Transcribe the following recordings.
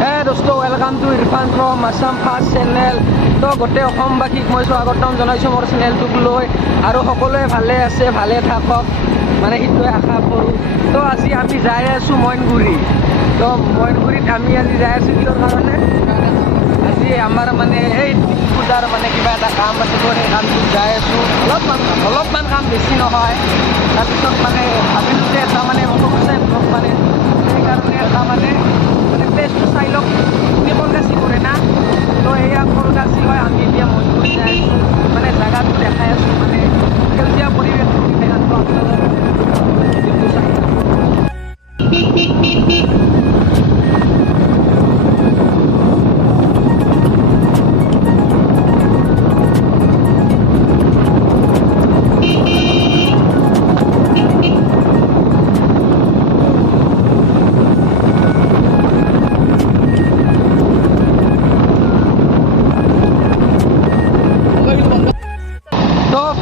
দোস্ত welcome to Irfan from Assam first channel. তো গোটেই অসমবাসীক মই স্বাগতম জনাইছোঁ মোৰ চেনেলটোক লৈ, আৰু সকলোৱে ভালে আছে, ভালে থাকক মানে সেইটোৱে আশা কৰোঁ। তো আজি আমি যাই আছোঁ মইনগুৰি। তো মইনগুৰিত আমি আজি যাই আছোঁ কিহৰ কাৰণে? আজি আমাৰ মানে এই পূজাৰ মানে কিবা এটা কাম আছে, তো সেই কামটোত যাই আছোঁ। অলপমান কাম বেছি নহয়। তাৰপিছত মানে ভাবিলোঁ যে এটা মানে মানে সেইকাৰণে এটা মানে প্লেচটো চাই লওক। তুমি কলগাছি কৰে না, তো এয়া কলগাছি হয়। আমি এতিয়া মইনগুৰি যাই আছোঁ, মানে জেগাটো দেখাই আছোঁ, মানে সেউজীয়া পৰিৱেশটো দেখাটো আপোনালোকে চাই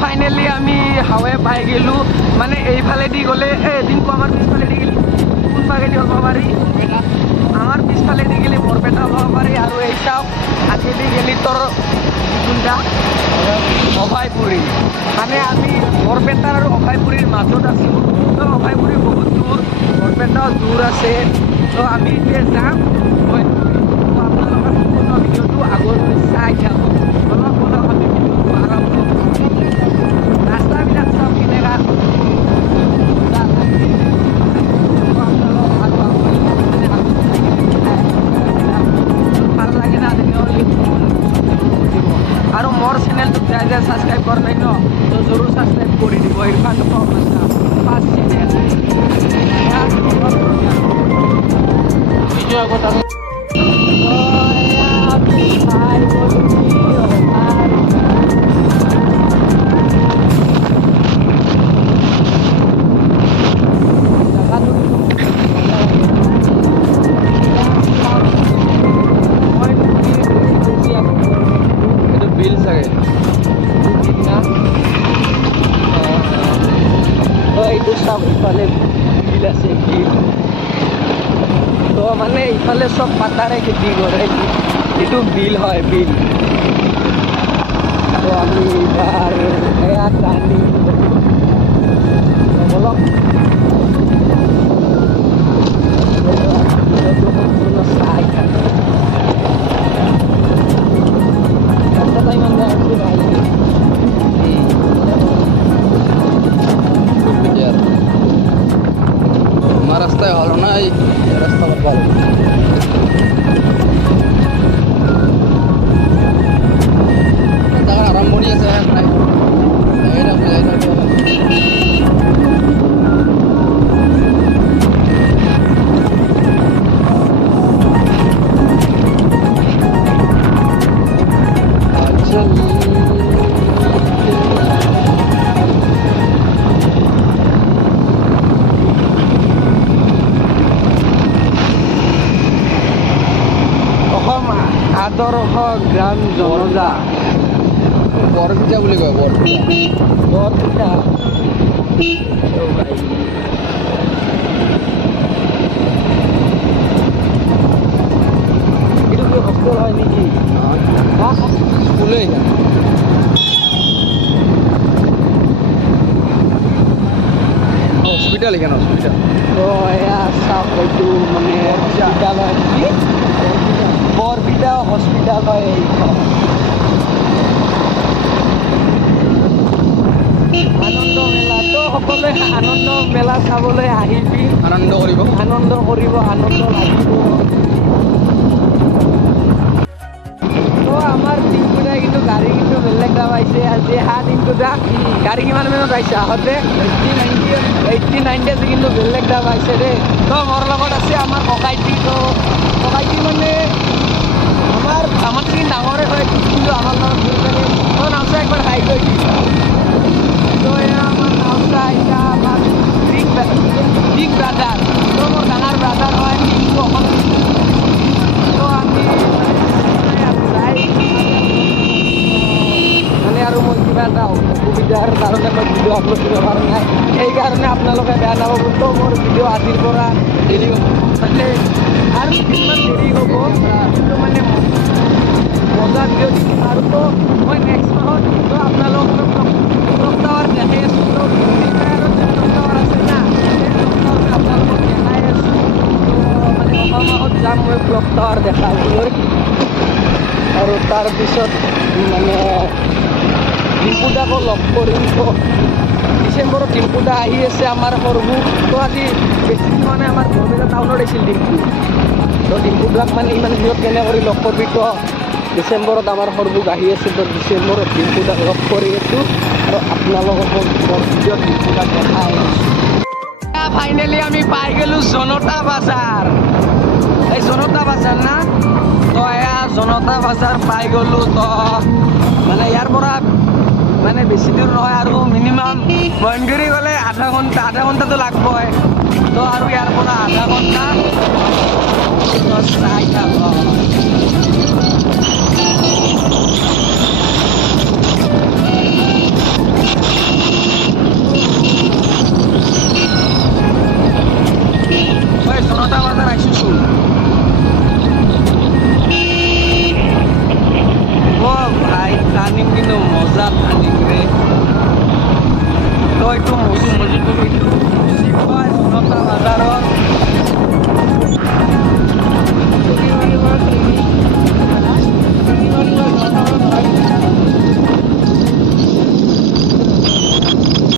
ফাইনেলি আমি হাৱে পাই গ'লোঁ। মানে এইফালেদি গ'লে এদিনটো আমাৰ পিছফালেদি গ'লে কোনফালেদি হ'ব পাৰি, আমাৰ পিছফালেদি গ'লে বৰপেটা হ'ব পাৰি, আৰু এই চাওক আগেদি গ'লে তোৰ কোনটা অভয়পুৰী। মানে আমি বৰপেটাৰ আৰু অভয়পুৰীৰ মাজত আছোঁ। তো অভয়পুৰী বহুত দূৰ, বৰপেটাও দূৰ আছে। তো আমি এতিয়া যাম মইনগুৰি। তো আপোনালোকে সম্পূৰ্ণ ভিডিঅ'টো আগলৈ চাই থাকক। অলপ অলপ আমি ভিডিঅ'টো আৰম্ভ কৰোঁ। ৰাস্তাবিলাক চাওক কেনেকুৱা ভাল লাগে না তেনেহ'লে। আৰু মোৰ চেনেলটোক যাই যাই ছাবস্ক্ৰাইব কৰা নাই ন, তো জৰুৰ ছাবস্ক্ৰাইব কৰি দিব। Irfan from Assam first channel. বিল চাগে এইটো চাওক, ইফালে বিল আছে, বিল। তো মানে ইফালে চব পাতাৰে খেতি কৰে, এইটো বিল হয়, বিল। তো আমি এইবাৰ এয়া টানি বলক সম্পূৰ্ণ চাই থাকে। ৰাস্তাটা ইমান বেয়া হৈছে ভাল আমাৰ ৰাস্তায় ভালো না, এই ৰাস্তা ভালো। আৰম্ভণি আছে প্ৰায় আদৰ্শ গ্ৰাম জনজা বৰপিঠা বুলি কয়, বৰপিঠা। এইটো কি হোষ্টেল হয় নেকি? স্কুলেই হস্পিটেল, এখানে হস্পিটেল। তো এয়া চাওক, এইটো মানে হস্পিটেল হয় নেকি, বৰপিটা হস্পিটেল হয় এইখন। আনন্দ মেলা, তো সকলোৱে আনন্দ মেলা চাবলৈ আহিবি, আনন্দ কৰিব, আনন্দ লাগিব। তো আমাৰ দিনটোতে কিন্তু গাড়ী কিন্তু বেলেগ দাম আহিছে। আজি দিনটোতে গাড়ী কিমান মানত আহিছে? আহোঁতে 80-90 আছে, কিন্তু বেলেগ দাম আহিছে দেই। তো মোৰ লগত আছে আমাৰ ককাইটি। তো ককাইটি মানে আমাতকৈ ডাঙৰে হয়, কিন্তু আমাৰ লগত ঘূৰি থাকে। তো নাওচা একবাৰ হাই গৈ দিছা। তো এয়া আমাৰ নাওচা, এতিয়া আমাৰ বিগ ব্ৰাদাৰ। তো মোৰ ডাঙৰ ব্ৰাদাৰ হয়, কিন্তু অকল। তো আমি মানে আৰু মই কিবা এটা অসুবিধাৰ কাৰণে মই ভিডিঅ' আপলোড কৰিব পৰা নাই, সেইকাৰণে আপোনালোকে বেয়া নাপাব। তো মোৰ ভিডিঅ' আজিৰ পৰা দেৰি মানে আৰু কিছুমান দেৰি হ'ব কিন্তু মানে মজা ভিডিঅ' দিম আৰু তো মই নেক্সট মাহত তো আপোনালোকক ক্লক টাৱাৰ দেখাই আছোঁ তো ক্লক টাৱাৰ আছে না সেই ক্লক টাৱাৰ মই আপোনালোকক দেখাই আছোঁ তো মানে অহা মাহত যাম মই ক্লক টাৱাৰ দেখাবলৈ আৰু তাৰপিছত মানে ডিম্পুদাকো লগ কৰিম তো ডিচেম্বৰত ডিম্পুদা আহি আছে আমাৰ সৰবু তো আজি বেছি মানে আমাৰ বৰপেটা টাউনত আহিছিল ডিম্পু তো ডিম্পুদাক মানে ইমান দিনত কেনে কৰি লগ কৰিবি তো ডিচেম্বৰত আমাৰ সৰবুক আহি আছে তো ডিচেম্বৰত ডিম্পুদাক লগ কৰি আছোঁ আৰু আপোনালোকক ভিডিঅ'ত ডিম্পুদাক দেখাই আছোঁ ফাইনেলি আমি পাই গ'লোঁ জনতা বাজাৰ এই জনতা বাজাৰ না তো এয়া জনতা বাজাৰ পাই গ'লোঁ তো মানে ইয়াৰ পৰা মানে বেছি দূৰ নহয় আৰু মিনিমাম বনগিৰি গ'লে আধা ঘণ্টাটো লাগবই তো আৰু ইয়াৰ পৰা আধা ঘণ্টা চাই যাব জনতা বাজাৰ আহিছোঁ ভাই টানিম কিন্তু মজা টানিম ৰে তো একটু মজুটো জনতা বাজাৰত